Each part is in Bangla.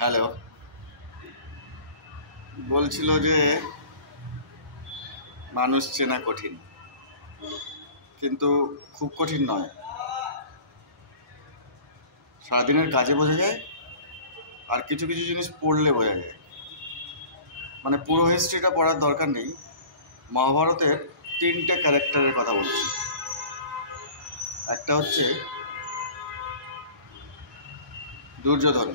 হ্যালো, বলছিল যে মানুষ চেনা কঠিন, কিন্তু খুব কঠিন নয়। সারাদিনের কাজে বোঝা যায়, আর কিছু কিছু জিনিস পড়লে বোঝা যায়। মানে পুরো হিস্ট্রিটা পড়ার দরকার নেই। মহাভারতের 3টে ক্যারেক্টারের কথা বলছি। একটা হচ্ছে দুর্যোধন।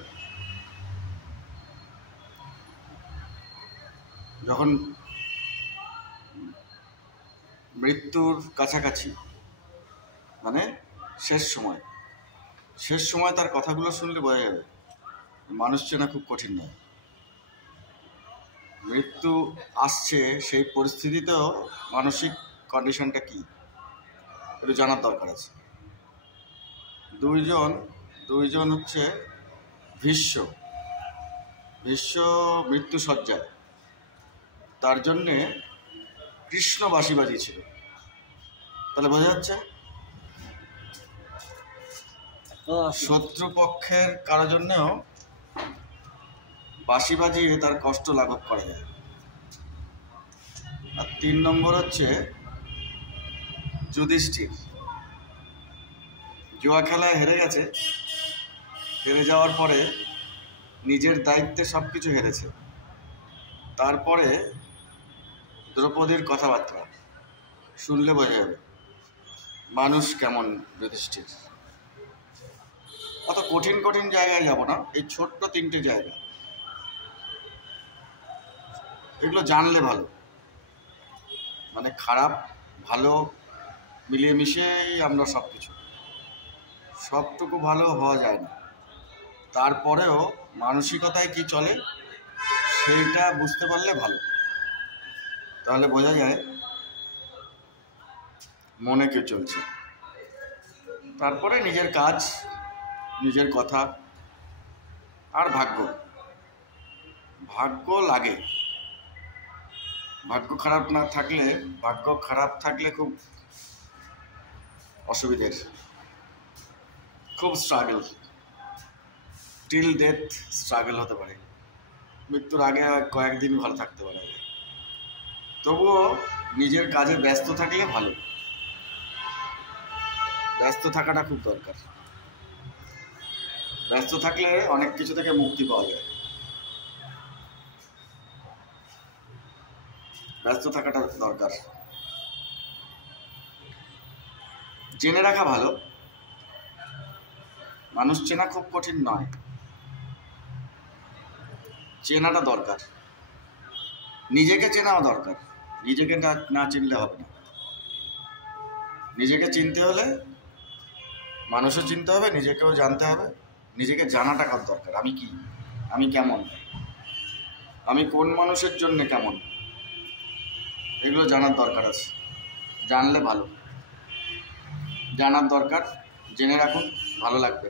যখন মৃত্যুর কাছাকাছি, মানে শেষ সময় তার কথাগুলো শুনলে বোঝা যাবে মানুষ চেনা খুব কঠিন নয়। মৃত্যু আসছে, সেই পরিস্থিতিতেও মানসিক কন্ডিশনটা কি একটু জানার দরকার আছে। দুইজন হচ্ছে ভীষ্ম মৃত্যু সজ্জায়, তার জন্যে কৃষ্ণ বাঁশি বাজিয়েছিল। তাহলে বোঝা যাচ্ছে শত্রুপক্ষের কারোর জন্যেও বাঁশি বাজিয়ে তার কষ্ট লাঘব করা যায়। আর 3 নম্বর হচ্ছে যুধিষ্ঠির। জুয়া খেলায় হেরে গেছে, হেরে যাওয়ার পরে নিজের দায়িত্বে সব কিছু হেরেছে। তারপরে দ্রৌপদীর কথাবার্তা শুনলে বোঝা যাবে মানুষ কেমন যুধিষ্ঠির। অত কঠিন কঠিন জায়গায় যাব না, এই ছোট্ট 3টে জায়গা, এগুলো জানলে ভালো। মানে খারাপ ভালো মিলিয়ে মিশিয়েই আমরা সবটুকু ভালো হওয়া যায় না। তারপরেও মানসিকতায় কি চলে সেইটা বুঝতে পারলে ভালো, তাহলে বোঝা যায় মনে কি চলছে। তারপরে নিজের কাজ, নিজের কথা, আর ভাগ্য লাগে। ভাগ্য খারাপ থাকলে খুব অসুবিধের, খুব স্ট্রাগল, টিল ডেথ স্ট্রাগল হতে পারে। মৃত্যুর আগে কয়েকদিন ভালো থাকতে পারে, তবুও নিজের কাজে ব্যস্ত থাকলে ভালো। ব্যস্ত থাকাটা খুব দরকার। ব্যস্ত থাকলে অনেক কিছু থেকে মুক্তি পাওয়া যায়। ব্যস্ত থাকাটা দরকার। জেনে রাখা ভালো, মানুষ চেনা খুব কঠিন নয়, চেনাটা দরকার। নিজেকে চেনাও দরকার, নিজেকে না চিনলে হবে না। নিজেকে চিনতে হলে মানুষও চিনতে হবে, নিজেকেও জানতে হবে। নিজেকে জানাটা খুব দরকার। আমি কি, আমি কেমন, আমি কোন মানুষের জন্য কেমন, এগুলো জানার দরকার আছে। জানলে ভালো, জানার দরকার। জেনে রাখুন, ভালো লাগবে।